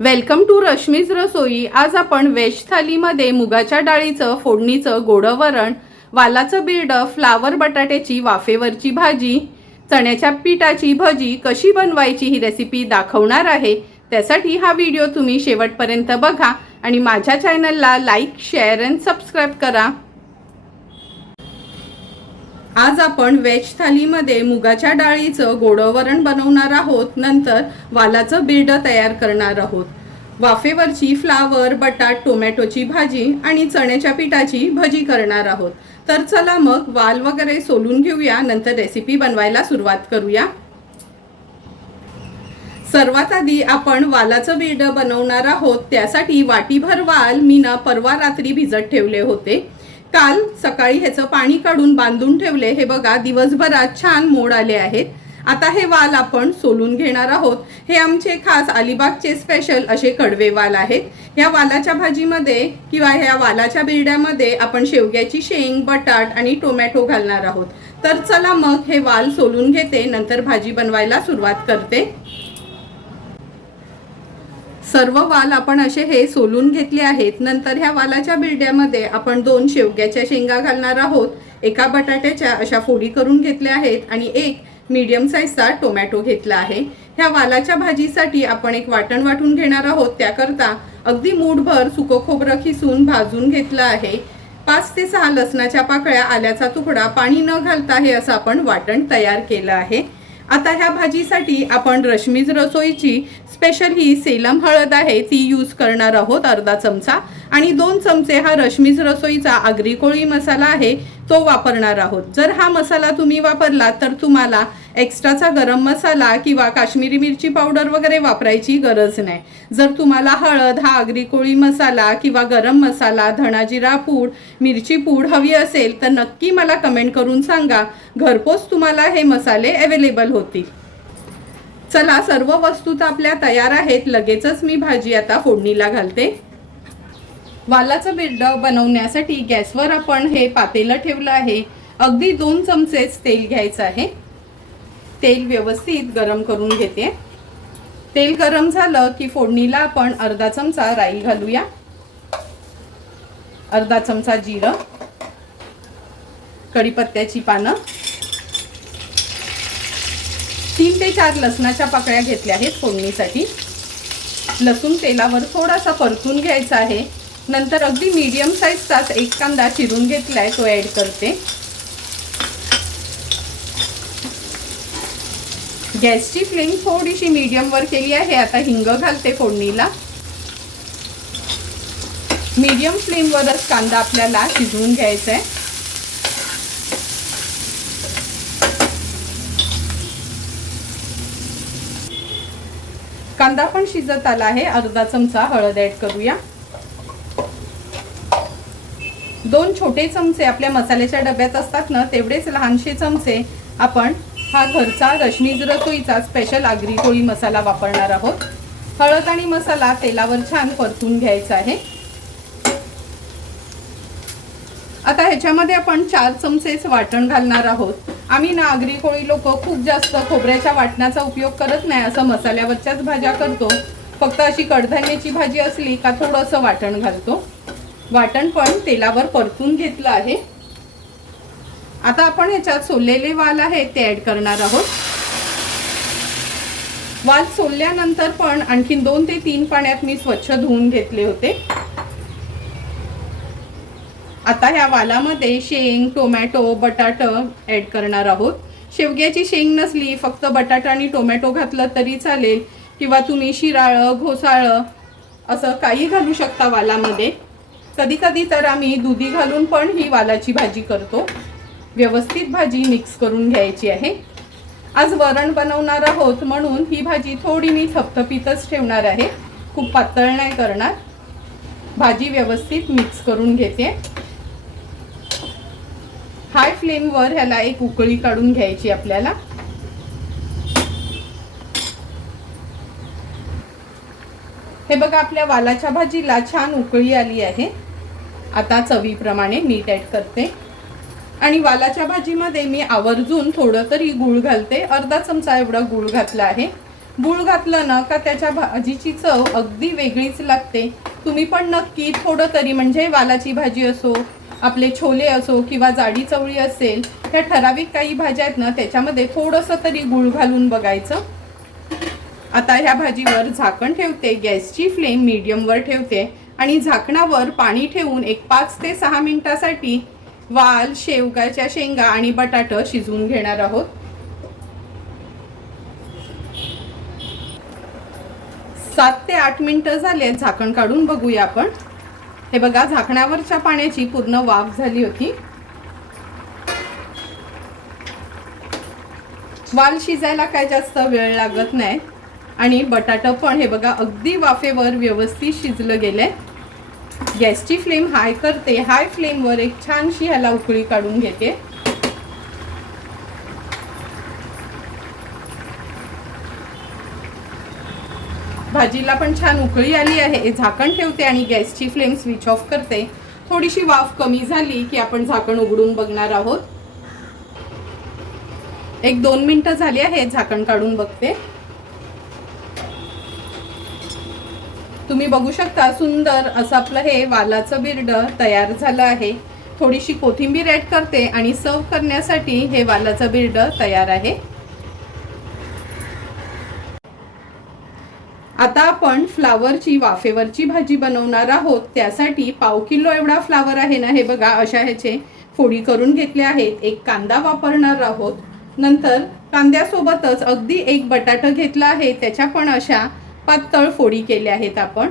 Welcome to Rashmi's रसोई। आज आपण veg थालीमध्ये मुगाच्या डाळीचं फोडणीचं गोडं वरण, वालाचं बिरडं, फ्लावर बटाट्याची वाफेवरची भाजी, चण्याच्या पिठाची भजी कशी बनवायची ही रेसिपी दाखवणार आहे। त्यासाठी हा व्हिडिओ तुम्ही शेवटपर्यंत बघा आणि माझ्या चॅनलला लाईक, शेअर आणि सबस्क्राइब करा। आज आपण व्हेज थालीमध्ये मुगाच्या डाळीचं गोडं वरण बनवणार आहोत। नंतर वालाचं बिरडं तयार करणार आहोत। वाफेवरची फ्लावर, बटाट, टोमॅटोची भाजी आणि चण्याच्या पिठाची भजी करणार आहोत। तर चला मग वाल वगैरे सोलून घेऊया, नंतर रेसिपी बनवायला सुरुवात करूया। सर्वात आधी आपण वालाचं बिरडं बनवणार आहोत। त्यासाठी वाटीभर वाल मी परवा रात्री भिजत ठेवले होते। काल सकाळी ह्याचं पाणी काढून बांधून ठेवले। हे बघा, दिवसभरात छान मोड आले आहेत। आता हे वाल आपण सोलून घेणार आहोत। हे आमचे खास अलिबागचे स्पेशल असे कडवे वाल आहेत। ह्या वालाच्या भाजीमध्ये किंवा ह्या वालाच्या बिरड्यामध्ये आपण शेवग्याची शेंग, बटाट आणि टोमॅटो घालणार आहोत। तर चला मग हे वाल सोलून घेते, नंतर भाजी बनवायला सुरुवात करते। सर्व वाल आपण असे हे सोलून घेतले आहेत। नंतर ह्या वालाच्या बिरड्यामध्ये आपण 2 शेवग्याच्या शेंगा घालणार आहोत। एका बटाट्याच्या अशा फोडी करून घेतल्या आहेत आणि एक मीडियम साईजचा टोमॅटो घेतला आहे। ह्या वालाच्या भाजीसाठी आपण एक वाटण वाटून घेणार आहोत। त्याकरता अगदी मूठभर सुकं खोबरं खिसून भाजून घेतलं आहे। 5 ते 6 लसणाच्या पाकळ्या, आल्याचा तुकडा, पाणी न घालता हे असं आपण वाटण तयार केलं आहे। आता ह्या भाजीसाठी आपण रश्मीज रसोईची स्पेशल ही सेलम हळद आहे ती यूज करणार आहोत, अर्धा चमचा, आणि 2 चमचे हा रश्मीज रसोईचा आगरी कोळी मसाला आहे तो वापरणार आहोत। जर हा मसाला तुम्ही वापरला तर तुम्हाला एक्स्ट्राचा गरम मसाला किंवा काश्मीरी मिरची पावडर वगैरे वापरायची गरज नाही। जर तुम्हाला हळद, हा आगरी कोळी मसाला किंवा गरम मसाला, धणा जिरा पूड, मिरची पूड हवी असेल तर नक्की मला कमेंट करून सांगा। घरपोच तुम्हाला हे मसाले अवेलेबल होतील। चला, सर्व वस्तू तर आपल्या तयार आहेत। लगेचच मी भाजी आता फोडणीला घालते। वालाचं बिरडं बनवण्यासाठी गॅसवर आपण हे पातेलं ठेवलं आहे। अगदी 2 चमचेच तेल घ्यायचं आहे। तेल व्यवस्थित गरम करून घेते। तेल गरम झालं की फोडणीला आपण अर्धा चमचा राई घालूया, अर्धा चमचा जिरं, कढीपत्त्याची पानं, 3 ते 4 लसणाच्या पाकळ्या घेतल्या आहेत फोडणीसाठी। लसूण तेलावर थोडासा परतून घ्यायचा आहे। नंतर अगदी मीडियम साईजचाच एक कांदा चिरून घेतलाय तो ऍड करते। गॅसची फ्लेम थोडीशी मीडियम वर केली आहे। आता हिंग घालते फोडणीला। मीडियम फ्लेम वरच कांदा आपल्याला शिजवून घ्यायचा आहे। कांदा पण शिजत आला आहे। अर्धा चमचा हळद ऍड करूया। 2 छोटे चमचे आपल्या मसाल्याच्या डब्यात असतात ना, तेवढेच लहानशे चमचे आपण हा घरचा रश्मीज रसोईचा स्पेशल आगरी कोळी मसाला वापरणार आहोत। हळद आणि मसाला तेलावर छान परतून घ्यायचा आहे। आता ह्याच्यामध्ये आपण 4 चमचेच वाटण घालणार आहोत। आम्ही ना आगरी कोळी लोक खूप जास्त खोबऱ्याच्या वाटणाचा उपयोग करत नाही, असं मसाल्यावरच्याच भाज्या करतो। फक्त अशी कडधान्याची भाजी असली का थोडंसं वाटण घालतो। वाटण पण तेलावर परतून घेतलं आहे। आता आपण ह्याच्यात सोललेले वाल आहेत ते ऍड करणार आहोत। वाल सोलल्यानंतर पण आणखीन 2 ते 3 पाण्यात मी स्वच्छ धुवून घेतले होते। आता ह्या वालामध्ये शेंग, टोमॅटो, बटाटा ऍड करणार आहोत। शेवग्याची शेंग नसली, फक्त बटाटा आणि टोमॅटो घातलं तरी चालेल, किंवा तुम्ही शिराळं, घोसाळं असं काही घालू शकता वालामध्ये। कधी कधी तर आम्ही दुधी घालून पण ही वालाची भाजी करतो। व्यवस्थित भाजी मिक्स करून घ्यायची आहे। आज वरण बनवणार आहोत म्हणून ही भाजी थोडी मी थपथपीतच ठेवणार आहे, खूप पातळ नाही करणार। भाजी व्यवस्थित मिक्स करून घेते। हाय फ्लेमवर ह्याला एक उकळी काढून घ्यायची आपल्याला। हे बघा, आपल्या वालाच्या भाजीला छान उकळी आली आहे। आता चवीप्रमाणे मीठ ऍड करते आणि वालाच्या भाजीमध्ये मी आवर्जून थोडं तरी गूळ घालते। अर्धा चमचा एवढा गूळ घातला आहे। गूळ घातलं ना का त्याच्या भाजीची चव अगदी वेगळीच लागते। तुम्ही पण नक्की थोडं तरी, म्हणजे वालाची भाजी असो, आपले छोले असो किंवा जाडी चवळी असेल, ह्या ठराविक काही भाज्या आहेत ना त्याच्यामध्ये थोडंसं तरी गूळ घालून बघायचं। आता ह्या भाजीवर झाकण ठेवते, गॅसची फ्लेम मीडियमवर ठेवते आणि झाकणावर पाणी ठेवून एक 5 ते 6 मिनिटासाठी वाल, शेवगाच्या शेंगा आणि बटाटा शिजवून घेणार आहोत। 7 ते 8 मिनिटं झाले, झाकण काढून बघूया आपण। हे बघा, झाकणावरच्या पाण्याची पूर्ण वाफ झाली होती। वाल शिजायला काय जास्त वेळ लागत नाही आणि बटाटा पण हे बघा अगदी वाफेवर व्यवस्थित शिजलं गेलंय। गॅसची फ्लेम हाय करते, हाय फ्लेमवर एक छानशी ह्याला उकळी काढून घेते। भाजीला पण छान उकळी आली आहे। झाकण ठेवते आणि गॅसची फ्लेम स्विच ऑफ करते। थोडीशी वाफ कमी झाली की आपण झाकण उघडून बघणार आहोत। 1-2 मिनिटं झाली आहे, झाकण काढून बघते। तुम्ही बघू शकता सुंदर असं आपलं हे वालाचं बिरड तयार झालं आहे। थोडीशी कोथिंबीर ऍड करते आणि सर्व करण्यासाठी हे वालाचं बिरड तयार आहे। आता आपण फ्लावरची वाफेवरची भाजी बनवणार आहोत। त्यासाठी 1/2 किलो एवढा फ्लावर आहे ना, हे बघा अशा ह्याचे फोडी करून घेतले आहेत। एक कांदा वापरणार आहोत, नंतर कांद्यासोबतच अगदी एक बटाटा घेतला आहे, त्याच्या पण अशा पातळ फोडी केल्या आहेत आपण।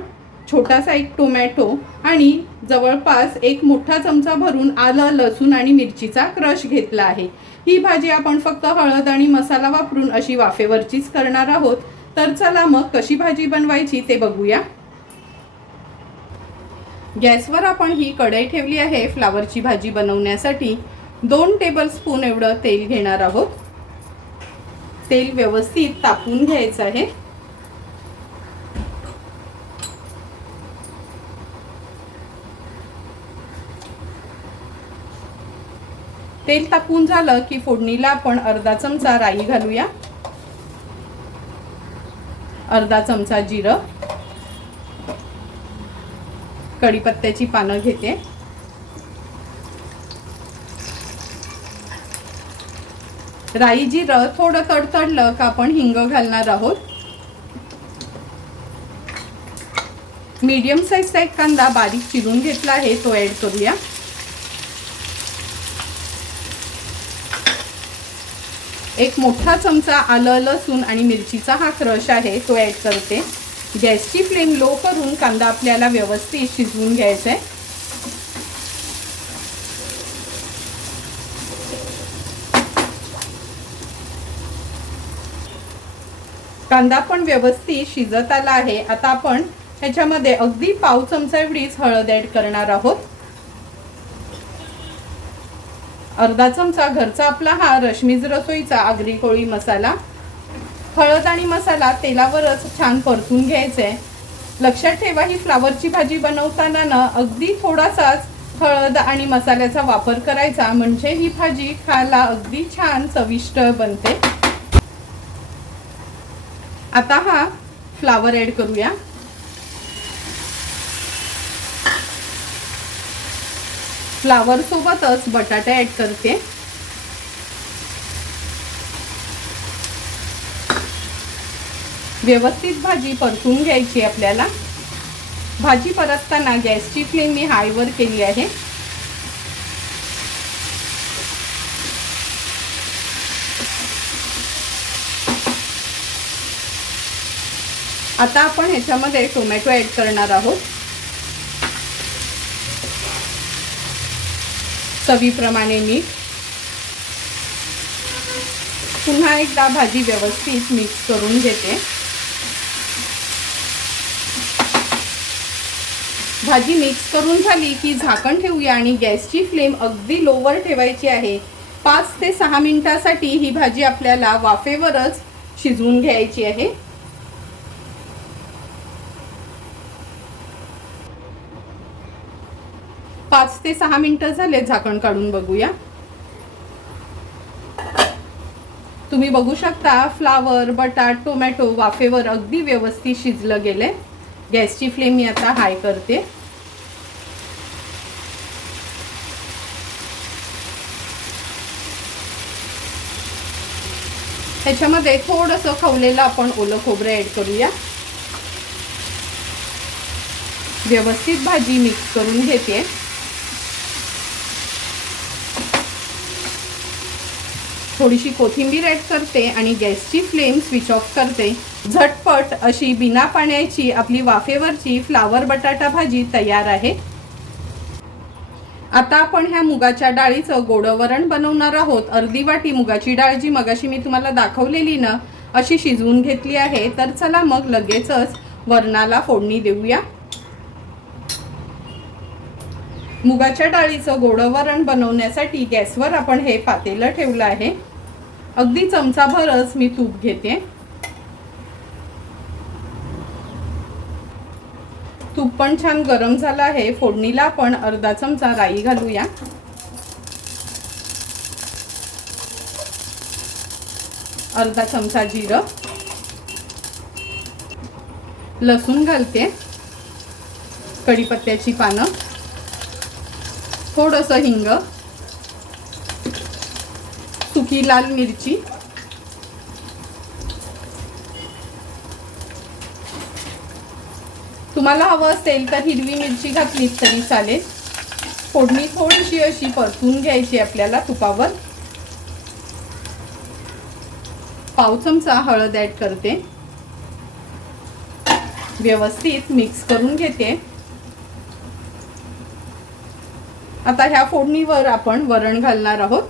छोटासा एक टोमॅटो आणि जवळपास एक मोठा चमचा भरून आलं, लसूण आणि मिरचीचा क्रश घेतला आहे। ही भाजी आपण फक्त हळद आणि मसाला वापरून अशी वाफेवरचीच करणार आहोत। तर चला मग कशी भाजी बनवायची ते बघूया। गॅसवर आपण ही कढई ठेवली आहे फ्लावरची भाजी बनवण्यासाठी। 2 टेबलस्पून एवढं तेल घेणार आहोत। तेल व्यवस्थित तापवून घ्यायचं आहे। तेल तापवून झालं की फोडणीला आपण अर्धा चमचा राई घालूया, अर्धा चमचा जिरं, कढीपत्त्याची पानं घेते, राई जिरं थोडं तडतडलं का आपण हिंग घालणार आहोत। मीडियम साईजचा एक कांदा बारीक चिरून घेतला आहे, तो ऍड करूया। एक मोठा चमचा आलं, लसूण आणि मिरचीचा हा क्रश आहे, तो ऍड करते। गॅसची फ्लेम लो करून कांदा आपल्याला व्यवस्थित शिजवून घ्यायचा आहे। कांदा पण व्यवस्थित शिजत आला आहे। आता आपण ह्याच्यामध्ये अगदी 1/2 चमचा एवढीच हळद ऍड करणार आहोत। अर्धा चमचा घरचा आपला हा रश्मीज रसोईचा आगरी कोळी मसाला। हळद आणि मसाला तेलावरच छान परतून घ्यायचा आहे। लक्षात ठेवा, ही फ्लावरची भाजी बनवताना ना अगदी थोडासाच हळद आणि मसाल्याचा वापर करायचा, म्हणजे ही भाजी खायला अगदी छान चविष्ट बनते। आता हा फ्लावर ऍड करूया। फ्लावर सोबतच बटाटा ऍड करते। व्यवस्थित भाजी परतून घ्यायची आपल्याला। भाजी परतताना गॅसची फ्लेम मी हायवर केली आहे। आता आपण ह्याच्यामध्ये टोमॅटो ऍड करणार आहोत। चवीप्रमाणे मीठ। पुन्हा एकदा भाजी व्यवस्थित मिक्स करून घेते। भाजी मिक्स करून झाली की झाकण ठेवूया आणि गॅसची फ्लेम अगदी लोवर ठेवायची आहे। 5 ते 6 मिनिटांसाठी ही भाजी आपल्याला वाफेवरच शिजवून घ्यायची आहे। पाच ते 6 मिनिटं झाले, झाकण काढून बघूया। तुम्ही बघू शकता फ्लावर, बटाट, टोमॅटो वाफेवर अगदी व्यवस्थित शिजलं गेले. गॅसची फ्लेम मी आता हाय करते. ह्याच्यामध्ये थोडंसं खवलेलं आपण ओलं खोबरं ॲड करूया. व्यवस्थित भाजी मिक्स करून घेते. थोडीशी कोथिंबीर ॲड करते आणि गॅसची फ्लेम स्विच ऑफ करते. झटपट अशी बिना पाण्याची आपली वाफेवरची फ्लावर बटाटा भाजी तयार आहे. आता आपण ह्या मुगाच्या डाळीचं गोडं वरण बनवणार आहोत. अर्धी वाटी मुगाची डाळ जी मगाशी मी तुम्हाला दाखवलेली ना अशी शिजवून घेतली आहे. तर चला मग लगेचच वरणाला फोडणी देऊया. मुगाच्या डाळीचं गोडं वरण बनवण्यासाठी गॅसवर आपण हे पातेलं ठेवलं आहे. अगदी चमचाभरच मी तूप घेते. तूप पण छान गरम झालं आहे. फोडणीला आपण अर्धा चमचा राई घालूया. अर्धा चमचा जिरं, लसूण घालते, कढीपत्त्याची पानं, थोडंसं हिंग, सुकी लाल मिरची, तुम्हाला हवं असेल तर हिरवी मिरची घातली तरी चालेल. फोडणी थोडीशी अशी परतून घ्यायची आपल्याला तुपावर. पाव चमचा हळद ॲड करते. व्यवस्थित मिक्स करून घेते. आता ह्या फोडणीवर आपण वरण घालणार आहोत.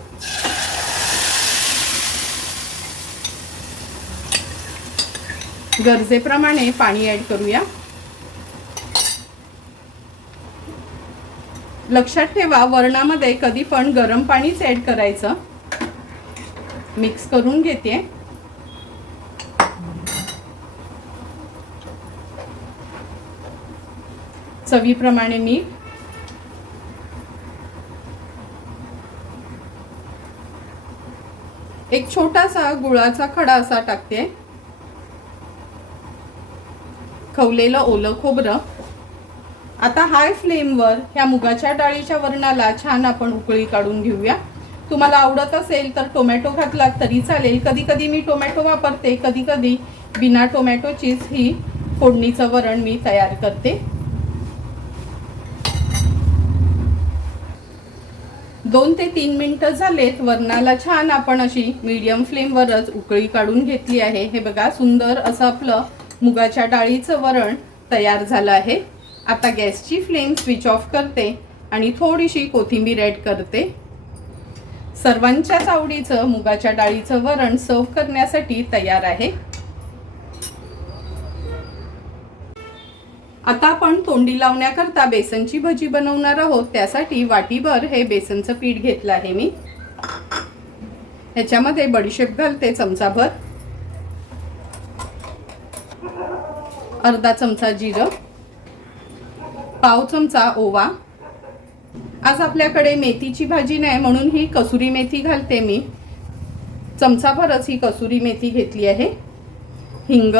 गरजेप्रमाणे पाणी ॲड करूया. लक्षात ठेवा वरणामध्ये कधी पण गरम पाणीच ॲड करायचं. मिक्स करून घेते. चवीप्रमाणे मीठ, एक छोटासा गुळाचा खडा असा टाकते. खवलेलं ओलं खोबरं. आता हाय फ्लेमवर ह्या मुगाच्या डाळीच्या वरणाला छान आपण उकळी काढून घेऊया. तुम्हाला आवडत असेल तर टोमॅटो घातलात तरी चालेल. कधी कधी मी टोमॅटो वापरते, कधी कधी बिना टोमॅटोचीच ही फोडणीचं वरण मी तयार करते. 2 ते 3 मिनिटं झालेत. वरणाला छान आपण अशी मीडियम फ्लेमवरच उकळी काढून घेतली आहे. हे बघा सुंदर असं आपलं मुगाच्या डाळीचं वरण तयार झालं आहे. आता गॅसची फ्लेम स्विच ऑफ करते आणि थोडीशी कोथिंबीर ॲड करते. सर्वांच्याच आवडीचं मुगाच्या डाळीचं वरण सर्व करण्यासाठी तयार आहे. आता आपण तोंडी लावण्याकरता बेसनची भजी बनवणार आहोत. त्यासाठी वाटीभर हे बेसनचं पीठ घेतलं आहे मी. ह्याच्यामध्ये बडीशेप घालते चमचाभर, अर्धा चमचा जिरं, पाव चमचा ओवा. आज आपल्याकडे मेथीची भाजी नाही म्हणून ही कसुरी मेथी घालते मी. चमचाभरच ही कसुरी मेथी घेतली आहे. हिंग,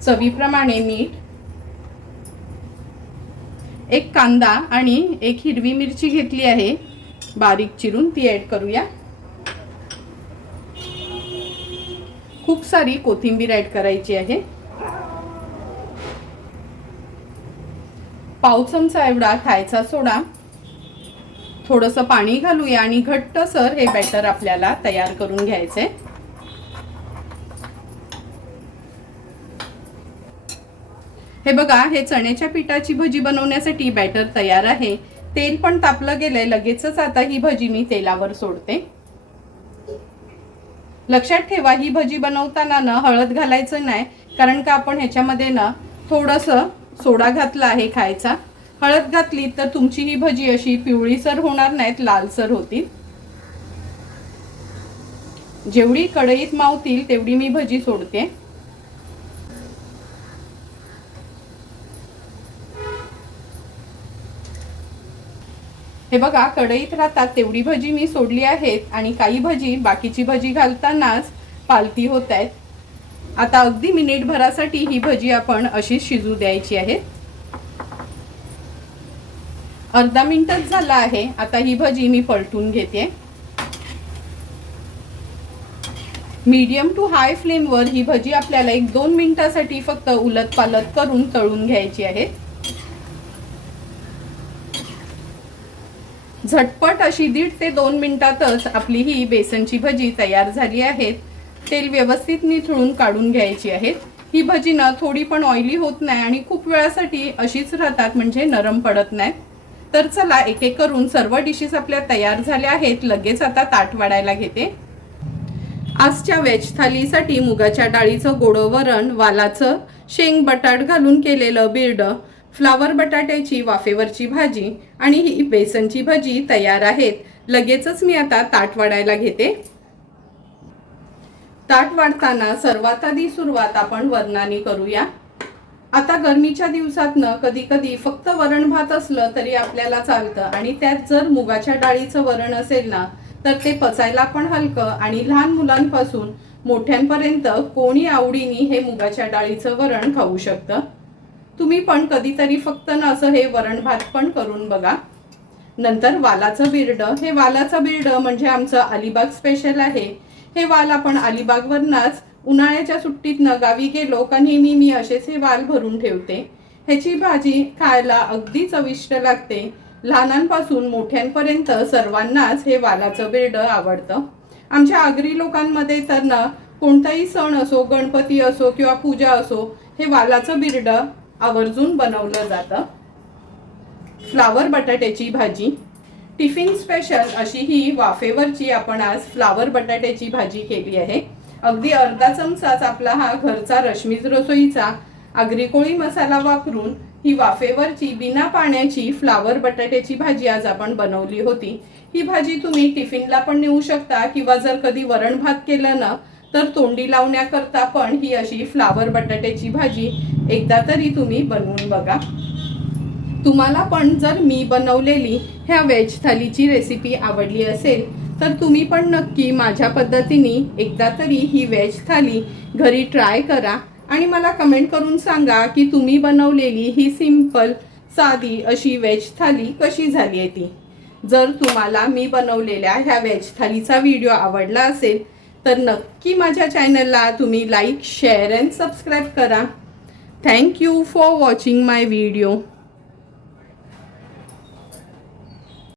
चवीप्रमाणे मीठ, एक कांदा आणि एक हिरवी मिरची घेतली आहे बारीक चिरून, ती ॲड करूया. खूप सारी कोथिंबीर ॲड करायची आहे. पाव चमचा एवढा खायचा सोडा. थोडंसं पाणी घालूया आणि घट्टसर हे बॅटर आपल्याला तयार करून घ्यायचे. हे बघा, हे चण्याच्या पिठाची भजी बनवण्यासाठी बॅटर तयार आहे. तेल पण तापलं गेलंय. लगेचच आता ही भजी मी तेलावर सोडते. लक्षात ठेवा ही भजी बनवताना ना हळद घालायचं नाही, कारण का आपण ह्याच्यामध्ये ना थोडंसं सोडा घातला आहे खायचा. हळद घातली तर तुमची ही भजी अशी पिवळीसर होणार नाहीत, लालसर होतील. जेवढी कढईत मावतील तेवढी मी भजी सोडते. हे बघा, कढईत राहतात तेवढी भजी मी सोडली आहेत आणि काही भजी बाकीची भजी घालतानाच पालती होत आहेत. आता अगदी मिनिटभरासाठी ही भजी आपण अशीच शिजू द्यायची आहे. अर्धा मिनिटच झाला आहे. आता ही भजी मी पलटून घेते. मीडियम टू हाय फ्लेमवर ही भजी आपल्याला 1-2 मिनिटासाठी फक्त उलट पालट करून तळून घ्यायची आहे. झटपट अशी 1.5 ते 2 मिनिटातच आपली ही बेसनची भजी तयार झाली आहे. तेल व्यवस्थित निथळून काढून घ्यायची आहे. ही भजी ना थोडी पण ऑइली होत नाही आणि खूप वेळासाठी अशीच राहतात, म्हणजे नरम पडत नाही. तर चला एक एक करून सर्व डिशेस आपल्या तयार झाल्या आहेत. लगेच आता ताट वाढायला घेते. आजच्या व्हेज थालीसाठी मुगाच्या डाळीचं गोडं वरण, वालाचं शेंग बटाट घालून केलेलं बिर्ड, फ्लावर बटाट्याची वाफेवरची भाजी आणि ही बेसनची भजी तयार आहेत. लगेचच मी आता ताट वाढायला घेते. ताट वाढताना सर्वात आधी सुरुवात आपण वरणाने करूया. आता गरमीच्या दिवसातनं कधी कधी फक्त वरण भात असलं तरी आपल्याला चालतं आणि त्यात जर मुगाच्या डाळीचं वरण असेल ना तर ते पचायला पण हलकं आणि लहान मुलांपासून मोठ्यांपर्यंत कोणी आवडीने हे मुगाच्या डाळीचं वरण खाऊ शकतं. तुम्ही पण कधीतरी फक्त ना असं हे वरण भात पण करून बघा. नंतर वालाचं बिर्ड. हे वालाचं बिर्ड म्हणजे आमचं अलिबाग स्पेशल आहे. हे वाल आपण अलिबागवरनाच उन्हाळ्याच्या सुट्टीतनं गावी गेलो का नेहमी मी असेच हे वाल भरून ठेवते. ह्याची भाजी खायला अगदी चविष्ट लागते. लहानांपासून मोठ्यांपर्यंत सर्वांनाच हे वालाचं बिर्ड आवडतं. आमच्या आगरी लोकांमध्ये तर ना कोणताही सण असो, गणपती असो किंवा पूजा असो, हे वालाचं बिर्ड आवर्जून बनवलं जातं. फ्लावर बटाट्याची भाजी. टिफिन स्पेशल अशी ही वाफेवरची आपण आज फ्लावर बटाट्याची भाजी केली आहे. अगदी अर्धा चमचाच आपला हा घरचा रश्मीज रसोईचा आगरी कोळी मसाला वापरून ही वाफेवरची बिना पाण्याची फ्लावर बटाट्याची भाजी आज आपण बनवली होती. ही भाजी तुम्ही टिफिनला पण नेऊ शकता किंवा जर कधी वरण भात केलं ना तर तोंडी लावण्याकरता पण ही अशी फ्लावर बटाट्याची भाजी एकदा तरी तुम्ही बनवून बघा. तुम्हाला पण जर मी बनवलेली ह्या व्हेज थालीची रेसिपी आवडली असेल तर तुम्ही पण नक्की माझ्या पद्धतीने एकदा तरी ही व्हेज थाली घरी ट्राय करा आणि मला कमेंट करून सांगा की तुम्ही बनवलेली ही सिंपल साधी अशी व्हेज थाली कशी झाली आहे ती. जर तुम्हाला मी बनवलेल्या ह्या व्हेज थालीचा व्हिडिओ आवडला असेल तर नक्की माझ्या चॅनलला तुम्ही लाईक, शेअर अँड सबस्क्राईब करा. Thank you for watching my video.